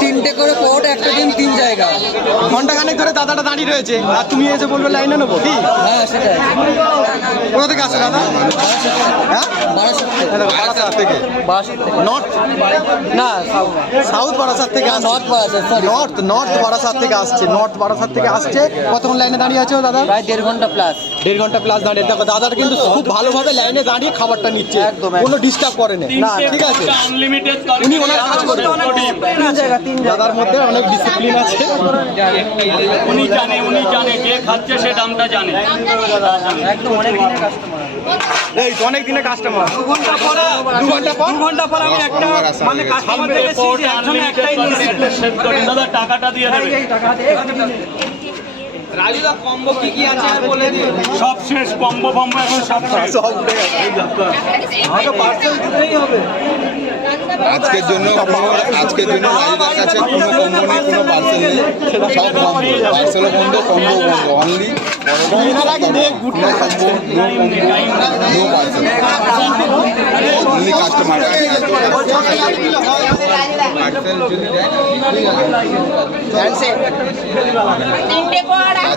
তিনটে করে পট একটা দিন তিন জায়গা। ঘণ্টা খানেক ধরে দাদাটা দাঁড়িয়ে রয়েছে। আর তুমি এসে বলবে লাইনে নেব কি? হ্যাঁ সেটাই। কোথা থেকে আসো দাদা? হ্যাঁ? বারাসাত থেকে। নর্থ না সাউথ বারাসাত থেকে আসছে। North Barasat north north Barasat থেকে আসছে। নর্থ বারাসাত থেকে আসছে। কতক্ষণ লাইনে দাঁড়িয়ে আছো দাদা? প্রায় দেড় ঘণ্টা প্লাস দেড় ঘণ্টা প্লাস দাঁড়িয়ে দেখো দাদাটা কিন্তু খুব ভালোভাবে লাইনে দাঁড়িয়ে খাবারটা নিচ্ছে। একদম, কোনো ডিস্টার্ব করে না ঠিক আছে। আনলিমিটেড উনি ওনার কাজ করবেন। দাদার মধ্যে অনেক ডিসিপ্লিন আছে। উনি জানে উনি জানে যে খাচ্ছে সে দামটা জানে। একদম অনেক দিনের কাস্টমার এই তো অনেক দিনের কাস্টমার দু ঘণ্টা পর দু ঘণ্টা পর? ঘণ্টা পর আমি একটা মানে কাস্টমার দেখেছি যে একজন একটাই দাদা টাকাটা দিয়ে দেবে। সব শেষ কম্বো ফম্বো এখন সব শেষ। সব গেছে আজকের জন্য আজকের জন্য রাজুদার কাছে কোনো কম্বো নেই কোনো পার্সেল নেই। সব বন্ধ পার্সেলও বন্ধ কম্বো বন্ধ অনলি কাস্টমার। পার্সেল যদি দেয় তিনটে পর তার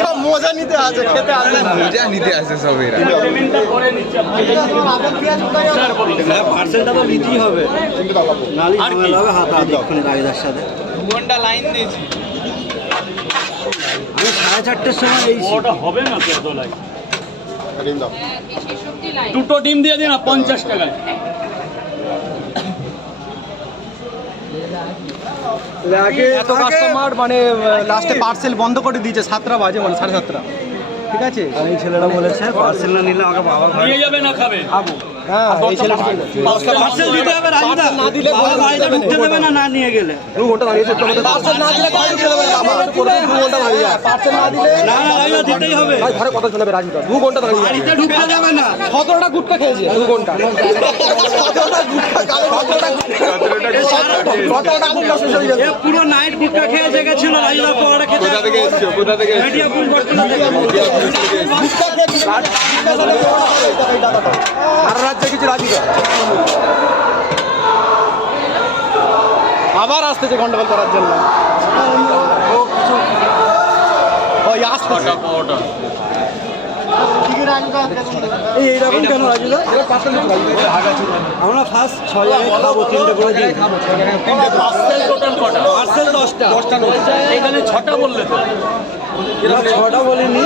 সব মজা নিতে আছে খেতে আসে। মজা নিতে আসে সব এরা। পার্সেলটা তো নিতেই হবে। হবে হাতাহাতি এক্ষুনি রাজদার সাথে। আমি সাড়ে চারটের সময় এই ওটা হবে না তো এত লাগে দুটো ডিম দিয়ে দিন না পঞ্চাশ টাকায়। এত কাস্টমার মানে লাস্টে পার্সেল বন্ধ করে দিয়েছে সাতটা বাজে মানে সাড়ে সাতটা। ঠিক আছে? আর এই ছেলেটা বলেছে পার্সেল না নিলে আমাকে বাবা ঘরে নিয়ে যাবে না খাবে। হ্যাঁ এই ছেলেটা পার্সেল দিতে হবে রাজদা। না। দিলে বাবা বাড়িতে ঢুকতে দেবে না। না নিয়ে গেলে। দু ঘণ্টা দাঁড়িয়ে পার্সেল না দিলে ঘরে ঢুকতে দেবে না। আমার দু ঘণ্টা দাঁড়িয়ে পার্সেল না দিলে না না দিতেই হবে। ভাই ঘরে কথা শোনাবে রাজুদা দু ঘণ্টা দাঁড়িয়ে না। সতেরোটা গুটকা খেয়েছে দু ঘণ্টা। সতেরোটা গুটকা পুরো নাইট গুটকা খেয়ে জেগেছিল রাজদা পড়াটা খেতে কোথা থেকে এসছো? কোথা থেকে মেডিয়া। আর রাজ্যে কিছু রাজুদা আবার আসতেছে গন্ডগোল করার জন্য। ওই আসতেছে এই এইরকম কেন রাজুদা আমরা ফার্স্ট ছয় জায়গায় খাব তিনটে করে দিই পার্সেল পার্সেল দশটা। দশটা এখানে ছটা বললে তো। ছটা বলিনি।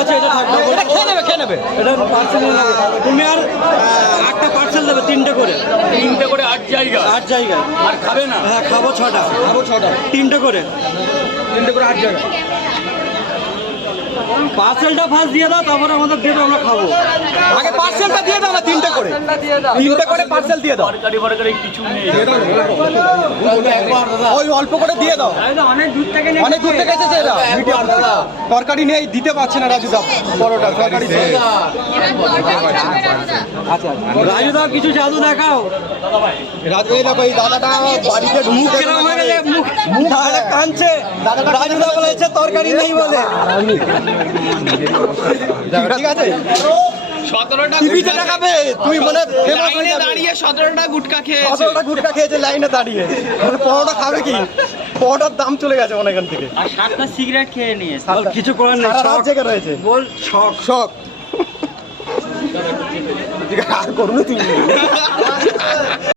আচ্ছা এটা থাকবে এটা খেয়ে নেবে খেয়ে নেবে। এটা পার্সেল তুমি আর আটটা পার্সেল দেবে তিনটে করে। তিনটে করে আট জায়গা আট জায়গায়। আর খাবে না? হ্যাঁ খাব ছটা। খাব ছটা। তিনটে করে। তিনটে করে আট জায়গা পার্সেলটা ফার্স্ট দিয়ে দাও তারপরে আমাদের দেবে আমরা খাব। আগে পার্সেলটা দিয়ে দাও না তিনটে করে। তিনটে করে পার্সেল দিয়ে দাও। তরকারি ফরকারি কিছু নেই। ওই অল্প করে দিয়ে দাও। অনেক দূর থেকে অনেক দূর থেকে এসেছে এরা তরকারি নেই দিতে পারছে না রাজুদা পরোটা তরকারি নেই। আচ্ছা রাজুদা কিছু জাদু দেখাও। রাজু এই দেখো এই দাদাটা বাড়িতে গেছে মুখ মুখ কাঁদছে। দাদাটা রাজুদা বলেছে তরকারি নেই বলে। ঠিক আছে টিভিতে দেখাবে তুই মানে লাইনে দাঁড়িয়ে সতেরোটা গুটকা খেয়ে সতেরোটা গুটকা খেয়েছে লাইনে দাঁড়িয়ে। মানে পরোটা খাবে কি? পরোটার দাম চলে গেছে এখান থেকে। আর সাতটা সিগারেট খেয়ে নিয়ে কিছু করার নেই শখ। জেগে রয়েছে। বল শখ। শখ। আর করুন তুমি।